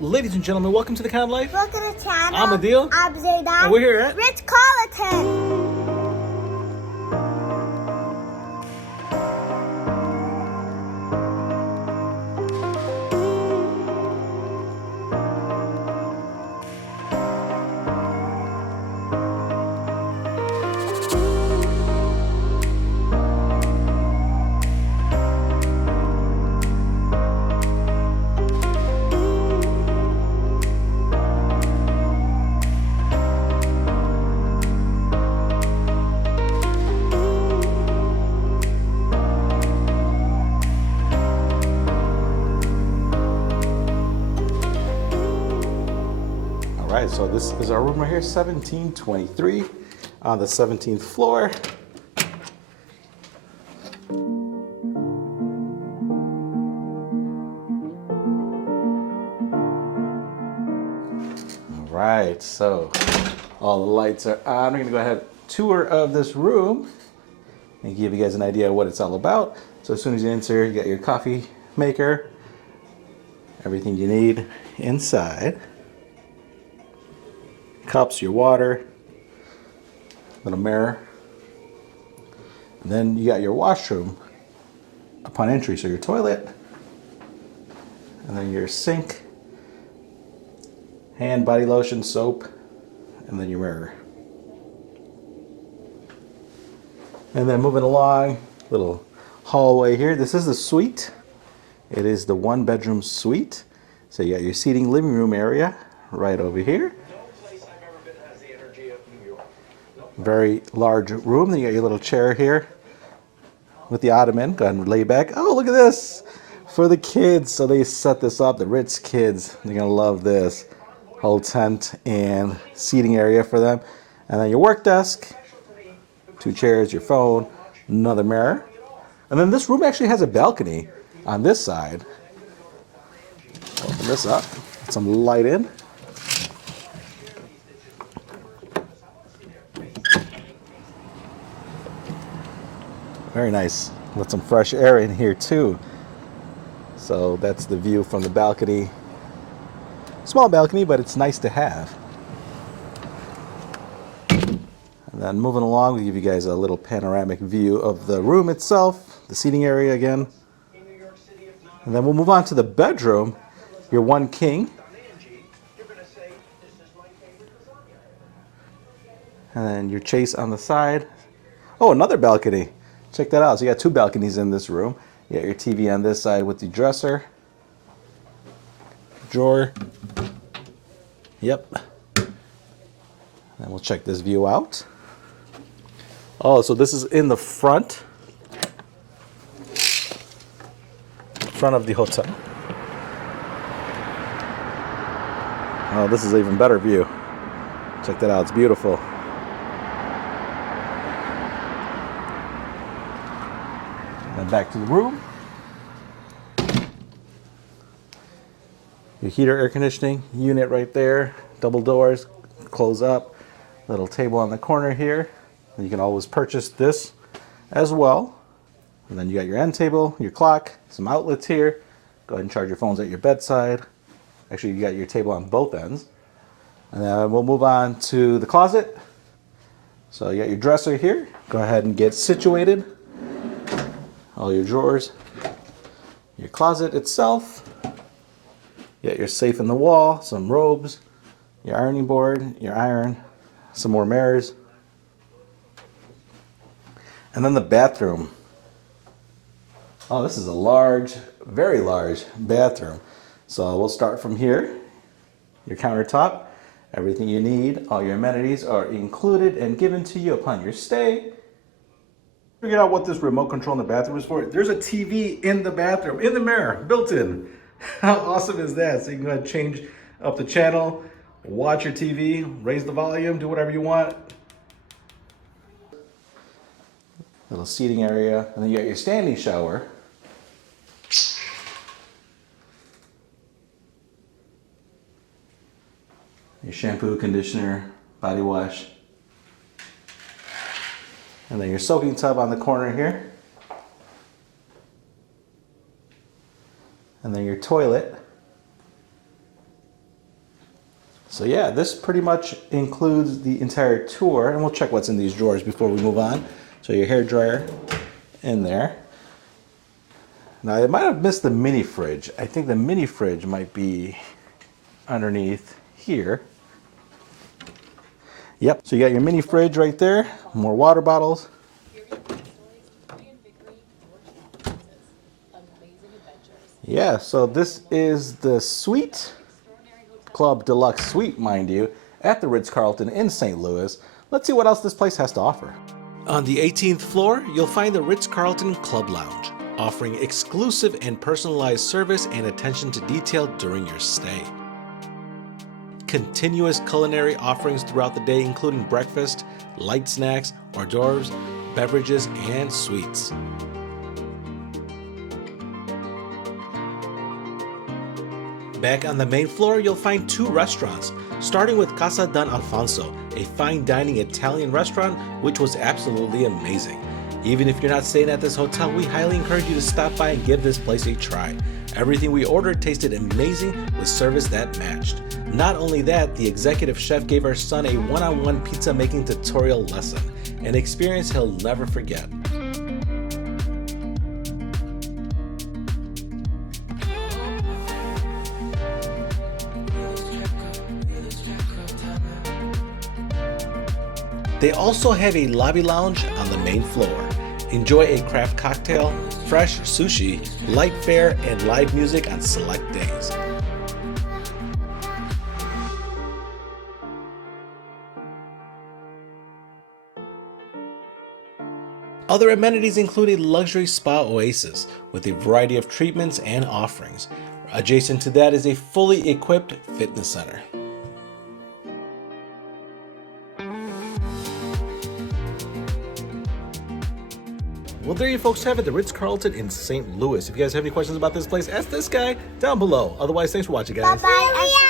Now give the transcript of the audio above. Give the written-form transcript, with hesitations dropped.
Ladies and gentlemen, welcome to the Kind of Life. Welcome to the channel. I'm Adil. I'm Zaydan. And we're here at Ritz Carlton. All right, so this is our room right here, 1723 on the 17th floor. All right, so all the lights are on. We're gonna go ahead and tour of this room and give you guys an idea of what it's all about. So as soon as you enter, you got your coffee maker, everything you need inside. Cups, your water, little mirror, and then you got your washroom upon entry. So your toilet, and then your sink, hand, body lotion, soap, and then your mirror. And then moving along, little hallway here. This is the suite. It is the 1-bedroom suite. So you got your seating living room area right over here. Very large room. Then you got your little chair here with the ottoman. Go ahead and lay back. Oh, look at this for the kids. So they set this up. The Ritz kids, they're gonna love this whole tent and seating area for them. And then your work desk, 2 chairs, your phone, another mirror. And then this room actually has a balcony on this side. Open this up. Get some light in. Very nice. Let some fresh air in here too. So that's the view from the balcony. Small balcony, but it's nice to have. And then moving along, we give you guys a little panoramic view of the room itself, the seating area again. And then we'll move on to the bedroom, your 1 king. And then your chase on the side. Oh, another balcony. Check that out. So you got 2 balconies in this room. You got your TV on this side with the dresser, drawer. Yep. And we'll check this view out. Oh, so this is in the front of the hotel. Oh, this is an even better view. Check that out. It's beautiful. And back to the room. Your heater, air conditioning unit right there. Double doors, close up. Little table on the corner here. And you can always purchase this as well. And then you got your end table, your clock, some outlets here. Go ahead and charge your phones at your bedside. Actually, you got your table on both ends. And then we'll move on to the closet. So you got your dresser here. Go ahead and get situated. All your drawers, your closet itself. You got your safe in the wall, some robes, your ironing board, your iron, some more mirrors. And then the bathroom. Oh, this is a large, very large bathroom. So we'll start from here. Your countertop, everything you need, all your amenities are included and given to you upon your stay. Figured out what this remote control in the bathroom is for. There's a TV in the bathroom, in the mirror, built in. How awesome is that? So you can go ahead and change up the channel, watch your TV, raise the volume, do whatever you want. Little seating area, and then you got your standing shower. Your shampoo, conditioner, body wash. And then your soaking tub on the corner here. And then your toilet. So yeah, this pretty much includes the entire tour, and we'll check what's in these drawers before we move on. So your hair dryer in there. Now I might have missed the mini fridge. I think the mini fridge might be underneath here. Yep, so you got your mini fridge right there, more water bottles. Yeah, so this is the suite, Club Deluxe Suite, mind you, at the Ritz Carlton in St. Louis. Let's see what else this place has to offer. On the 18th floor, you'll find the Ritz Carlton Club Lounge, offering exclusive and personalized service and attention to detail during your stay. Continuous culinary offerings throughout the day, including breakfast, light snacks, hors d'oeuvres, beverages, and sweets. Back on the main floor, you'll find two restaurants, starting with Casa Don Alfonso, a fine dining Italian restaurant which was absolutely amazing. Even if you're not staying at this hotel, we highly encourage you to stop by and give this place a try. Everything we ordered tasted amazing with service that matched. Not only that, the executive chef gave our son a one-on-one pizza making tutorial lesson, an experience he'll never forget. They also have a lobby lounge on the main floor. Enjoy a craft cocktail, fresh sushi, light fare, and live music on select days. Other amenities include a luxury spa oasis with a variety of treatments and offerings. Adjacent to that is a fully equipped fitness center. Well, there you folks have it, the Ritz Carlton in St. Louis. If you guys have any questions about this place, ask this guy down below. Otherwise, thanks for watching, guys. Bye-bye.